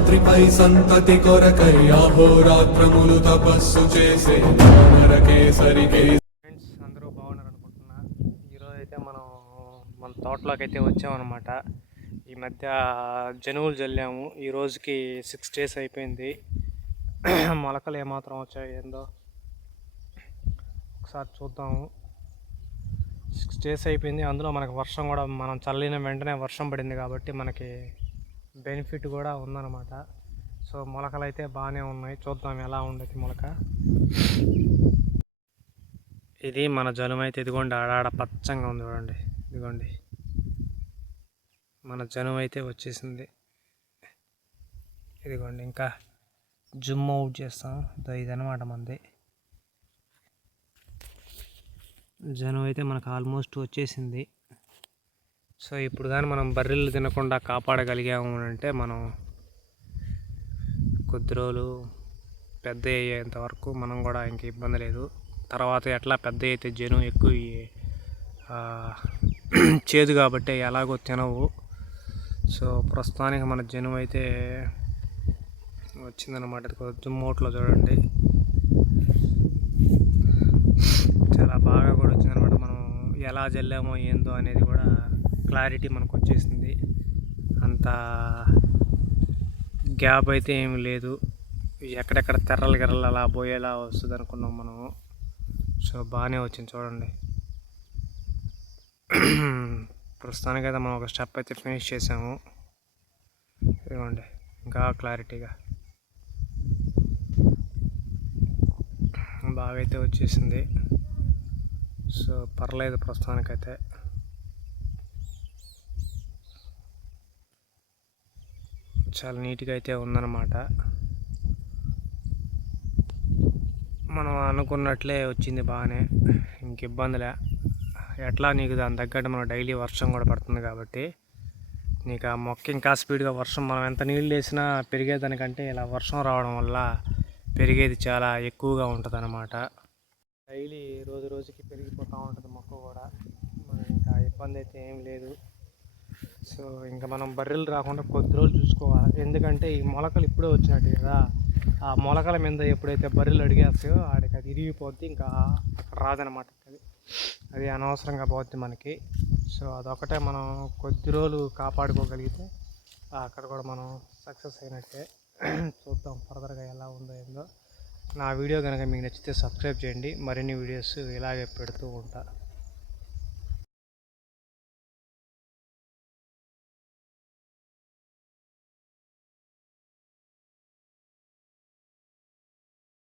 రాత్రిపై సంతతి కొరకై అహోరాత్రములు తపస్సు చేసే నరకేసరికి ఫ్రెండ్స్ అందరూ బాగున్నారు అనుకుంటున్నా ఈరోజు అయితే మనం మన తోటలోకి అయితే వచ్చామన్నమాట. ఈ మధ్య జనువులు జల్లాము. ఈ రోజుకి సిక్స్ డేస్ అయిపోయింది. మొలకలు ఏమాత్రం వచ్చాయి ఏందో ఒకసారి చూద్దాము. సిక్స్ డేస్ అయిపోయింది. అందులో మనకి వర్షం కూడా మనం చల్లిన వెంటనే వర్షం పడింది కాబట్టి మనకి బెనిఫిట్ కూడా ఉందన్నమాట. సో మొలకలు అయితే బాగానే ఉన్నాయి. చూద్దాం ఎలా ఉండేది మొలక. ఇది మన జనుము అయితే ఇదిగోండి ఆడాడ పచ్చంగా ఉంది చూడండి. ఇదిగోండి. మన జనుము అయితే వచ్చేసింది. ఇదిగోండి ఇంకా జుమ్ అవుట్ చేస్తాం. ఇదనమాట మనది జనం అయితే మనకు ఆల్మోస్ట్ వచ్చేసింది. సో ఇప్పుడు కానీ మనం బర్రెలు తినకుండా కాపాడగలిగాము అంటే మనం కొద్ది రోజులు పెద్ద అయ్యేంత వరకు మనం కూడా ఇంక ఇబ్బంది లేదు. తర్వాత ఎట్లా పెద్ద అయితే జను ఎక్కువ చేదు కాబట్టి ఎలాగో తినవు. సో ప్రస్తుతానికి మన జనం అయితే వచ్చిందనమాట ఇది చూడండి. చాలా బాగా కూడా వచ్చిందనమాట మనం ఎలా జల్లామో ఏందో అనేది కూడా క్లారిటీ మనకు వచ్చేసింది అంత గ్యాప్ అయితే ఏమి లేదు. ఎక్కడెక్కడ తెర్రలు గిర్రలు అలా పోయేలా వస్తుంది అనుకున్నాం మనము. సో బాగానే వచ్చింది చూడండి. ప్రస్తుతానికైతే మనం ఒక స్టెప్ అయితే ఫినిష్ చేసాము. ఇదిగోండి ఇంకా క్లారిటీగా. బాగా అయితే వచ్చేసింది. సో పర్లేదు ప్రస్తుతానికైతే. చాలా నీట్గా అయితే ఉందన్నమాట. మనం అనుకున్నట్లే వచ్చింది బాగానే ఇంక ఇబ్బందిలే. ఎట్లా నీకు దాని తగ్గట్టు మనం డైలీ వర్షం కూడా పడుతుంది కాబట్టి నీకు ఆ మొక్క ఇంకా స్పీడ్గా వర్షం మనం ఎంత నీళ్ళు వేసినా పెరిగేదానికంటే ఇలా వర్షం రావడం వల్ల పెరిగేది చాలా ఎక్కువగా ఉంటుంది అన్నమాట డైలీ రోజు రోజుకి పెరిగిపోతూ ఉంటుంది మొక్క కూడా. మనం ఇంకా ఇబ్బంది అయితే ఏం లేదు. సో ఇంకా మనం బర్రెలు రాకుండా కొద్ది రోజులు చూసుకోవాలి. ఎందుకంటే ఈ మొలకలు ఇప్పుడే వచ్చినట్టు కదా. ఆ మొలకల మీద ఎప్పుడైతే బర్రెలు అడిగేస్తాయో ఆడికి అది ఇరిగిపోద్ది ఇంకా అక్కడ రాదనమాట అది. అది అనవసరంగా పోద్ది మనకి. సో అదొకటే మనం కొద్ది రోజులు కాపాడుకోగలిగితే అక్కడ కూడా మనం సక్సెస్ అయినట్టే. చూద్దాం ఫర్దర్గా ఎలా ఉందో ఏందో. నా వీడియో కనుక మీకు నచ్చితే సబ్స్క్రైబ్ చేయండి. మరిన్ని వీడియోస్ ఇలాగే పెడుతూ ఉంటాను